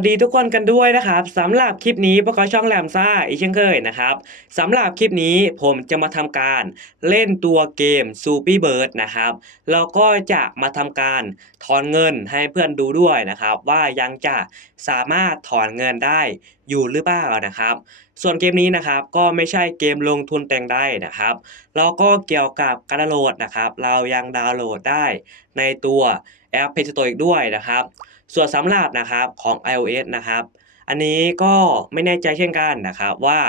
วัสดีทุกคนกันด้วยนะครับสำหรับคลิปนี้พวกเราช่องแหลมซ่าอีกเช่นเคยนะครับสำหรับคลิปนี้ผมจะมาทำการเล่นตัวเกม s u p y Bird นะครับแล้วก็จะมาทำการถอนเงินให้เพื่อนดูด้วยนะครับ ว่ายังจะสามารถถอนเงินได้อยู่หรือเปล่านะครับ ส่วนเกมนี้นะครับก็ไม่ใช่เกมลงทุนแต่งได้นะครับแล้วก็เกี่ยวกับการดาวน์โหลดนะครับ เรายังดาวน์โหลดได้ในตัวแอป Play Store อีกด้วยนะครับ ส่วนสำหรับนะครับของ iOS นะครับ อันนี้ก็ไม่แน่ใจเช่นกันนะครับว่า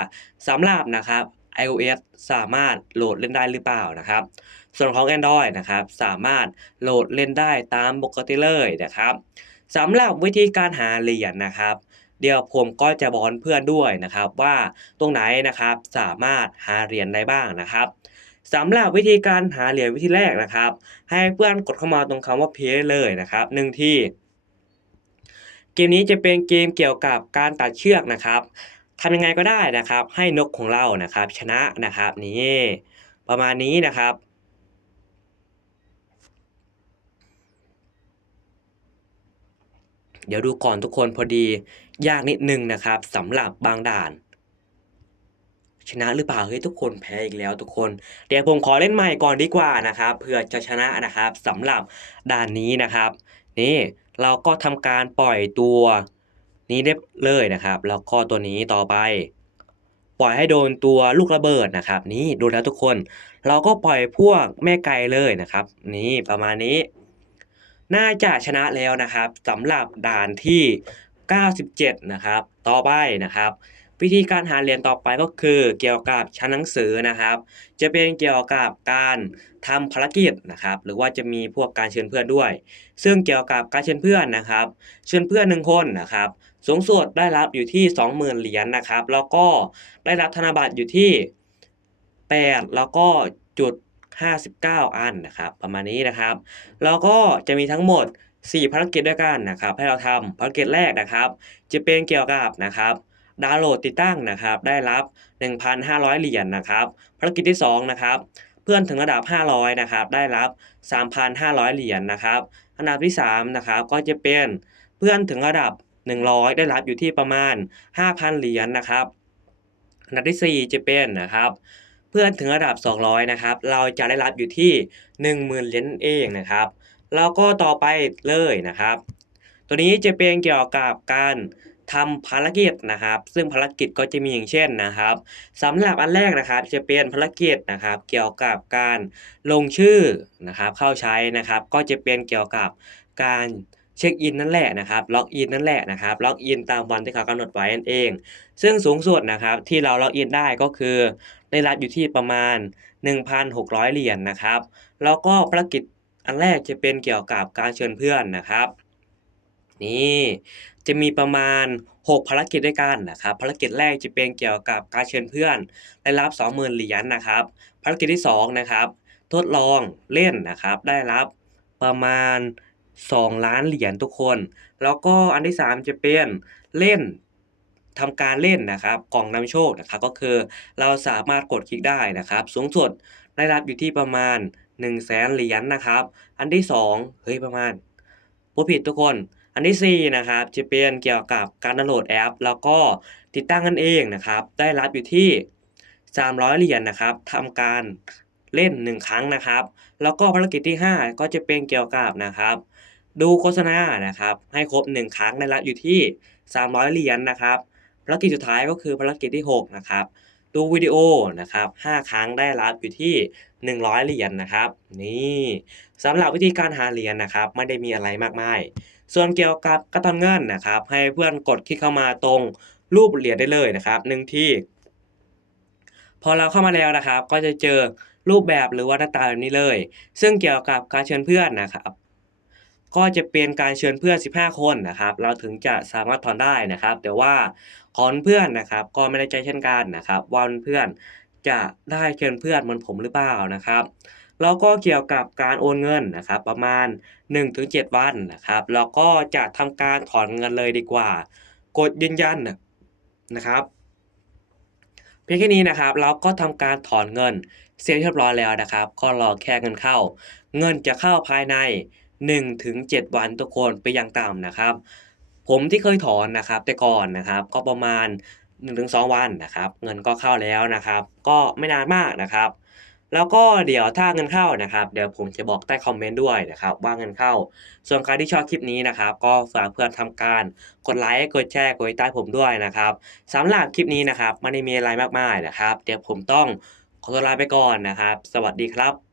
สำหรับนะครับ iOS สามารถโหลดเล่นได้หรือเปล่านะครับ ส่วนของ Android นะครับสามารถโหลดเล่นได้ตามปกติเลยนะครับสำหรับวิธีการหาเหรียญนะครับ เดี๋ยวผมก็จะบอกเพื่อนด้วยนะครับ ว่าตรงไหนนะครับสามารถหาเหรียญได้บ้างนะครับสำหรับวิธีการหาเหรียญวิธีแรกนะครับ ให้เพื่อนกดเข้ามาตรงคำว่า Play เลยนะครับหนึ่งที่ เกมนี้จะเป็นเกมเกี่ยวกับการตัดเชือกนะครับทำยังไงก็ได้นะครับ ให้นกของเรานะครับ ชนะนะครับนี่ประมาณนี้นะครับเดี๋ยวดูก่อนทุกคนพอดียากนิดนึงนะครับสำหรับบางด่าน ชนะหรือเปล่าเฮ้ยทุกคนแพ้อีกแล้วทุกคน เดี๋ยวผมขอเล่นใหม่ก่อนดีกว่านะครับเพื่อจะชนะนะครับสำหรับด่านนี้นะครับ นี่ เราก็ทำการปล่อยตัวนี้ได้เลยนะครับ แล้วก็ตัวนี้ต่อไป ปล่อยให้โดนตัวลูกระเบิดนะครับ นี่โดนแล้วทุกคน เราก็ปล่อยพวกแม่ไก่เลยนะครับ นี่ประมาณนี้ น่าจะชนะแล้วนะครับสำหรับด่านที่ 97 นะครับ ต่อไปนะครับ วิธีการหาเหรียญต่อไปก็คือเกี่ยวกับชั้นหนังสือนะครับ จะเป็นเกี่ยวกับการทำภารกิจนะครับ หรือว่าจะมีพวกการเชิญเพื่อนด้วย ซึ่งเกี่ยวกับการเชิญเพื่อนนะครับ เชิญเพื่อนหนึ่งคนนะครับสูงสุดได้รับอยู่ที่ 20,000 เหรียญนะครับ แล้วก็ได้รับธนบัตรอยู่ที่ 8 แล้วก็จุด 59 อันนะครับ ประมาณนี้นะครับ แล้วก็จะมีทั้งหมด 4 ภารกิจด้วยกันนะครับ ให้เราทำภารกิจแรกนะครับ จะเป็นเกี่ยวกับนะครับ ดาวน์โหลดติดตั้งนะครับ ได้รับ 1,500 เหรียญนะครับ ภารกิจที่2นะครับ เพื่อนถึงระดับ 500 นะครับ ได้รับ 3,500 เหรียญนะครับ อันดับที่3นะครับ ก็จะเป็นเพื่อนถึงระดับ 100 ได้รับอยู่ที่ประมาณ 5,000 เหรียญนะครับ อันดับที่ 4 จะเป็นนะครับเพื่อนถึงระดับ 200 นะครับ เราจะได้รับอยู่ที่ 10,000 เหรียญเองนะครับ แล้วก็ต่อไปเลยนะครับ ตัวนี้จะเป็นเกี่ยวกับการ ทำภารกิจนะครับ ซึ่งภารกิจก็จะมีอย่างเช่นนะครับสำหรับอันแรกนะครับจะเป็นภารกิจนะครับ เกี่ยวกับการลงชื่อนะครับเข้าใช้นะครับ ก็จะเป็นเกี่ยวกับการเช็คอินนั่นแหละนะครับ ล็อกอินนั่นแหละนะครับ ล็อกอินตามวันที่เขากำหนดไว้นั่นเอง ซึ่งสูงสุดนะครับที่เราล็อกอินได้ก็คือได้รับอยู่ที่ประมาณ 1,600 เหรียญนะครับ แล้วก็ภารกิจอันแรกจะเป็นเกี่ยวกับการเชิญเพื่อนนะครับ นี่จะมีประมาณ 6 ภารกิจด้วยกันนะครับ ภารกิจแรกจะเป็นเกี่ยวกับการเชิญเพื่อนได้รับ 20,000เหรียญนะครับ ภารกิจที่2นะครับทดลองเล่นนะครับ ได้รับประมาณ 2 ล้านเหรียญทุกคน แล้วก็อันที่ 3 จะเป็นเล่นทำการเล่นนะครับกล่องนำโชคนะครับก็คือเราสามารถกดคลิกได้นะครับ สูงสุดได้รับอยู่ที่ประมาณ1 0 0 0 0แสนเหรียญนะครับ อันที่ 2 เฮ้ยประมาณผู้ผิดทุกคน อันที่4นะครับจะเป็นเกี่ยวกับการดาวน์โหลดแอป แล้วก็ติดตั้งกันเองนะครับ ได้รับอยู่ที่ 300 เหรียญนะครับทำการเล่น 1 ครั้งนะครับ แล้วก็ภารกิจที่ 5 ก็จะเป็นเกี่ยวกับนะครับ ดูโฆษณานะครับ ให้ครบ 1 ครั้งได้รับอยู่ที่ 300 เหรียญนะครับภารกิจสุดท้ายก็คือภารกิจที่ 6 นะครับ ดูวิดีโอนะครับ 5 ครั้งได้รับอยู่ที่ 100 เหรียญนะครับ นี่สำหรับวิธีการหาเหรียญนะครับ ไม่ได้มีอะไรมากมาย ส่วนเกี่ยวกับกระตันเงินนะครับ ให้เพื่อนกดคลิกเข้ามาตรงรูปเหรียญได้เลยนะครับหนึ่งที่พอเราเข้ามาแล้วนะครับ ก็จะเจอรูปแบบหรือว่าหน้าตาแบบนี้เลย ซึ่งเกี่ยวกับการเชิญเพื่อนนะครับ ก็จะเป็นการเชิญเพื่อน 15 คนนะครับ เราถึงจะสามารถถอนได้นะครับ แต่ว่าของเพื่อนนะครับ ก็ไม่ได้ใจเช่นกันนะครับว่าเพื่อนจะได้เชิญเพื่อนเหมือนผมหรือเปล่านะครับ แล้วก็เกี่ยวกับการโอนเงินนะครับประมาณ 1-7 วันนะครับแล้วก็จะทำการถอนเงินเลยดีกว่า กดยืนยันนะครับเพียงแค่นี้นะครับเราก็ทำการถอนเงินเสร็จเรียบร้อยแล้วนะครับ ก็รอแค่เงินเข้า เงินจะเข้าภายใน 1-7 วันทุกคนไปอย่างต่ำนะครับ ผมที่เคยถอนนะครับแต่ก่อนนะครับก็ประมาณ 1-2 วันนะครับ เงินก็เข้าแล้วนะครับ ก็ไม่นานมากนะครับ แล้วก็เดี๋ยวถ้าเงินเข้านะครับ เดี๋ยวผมจะบอกใต้คอมเมนต์ด้วยนะครับ ว่าเงินเข้า ส่วนใครที่ชอบคลิปนี้นะครับ ก็ฝากเพื่อนทำการกดไลค์กดแชร์กดติดตามผมด้วยนะครับสำหรับคลิปนี้นะครับไม่ได้มีอะไรมากมายนะครับ เดี๋ยวผมต้องขอตัวลาไปก่อนนะครับ สวัสดีครับ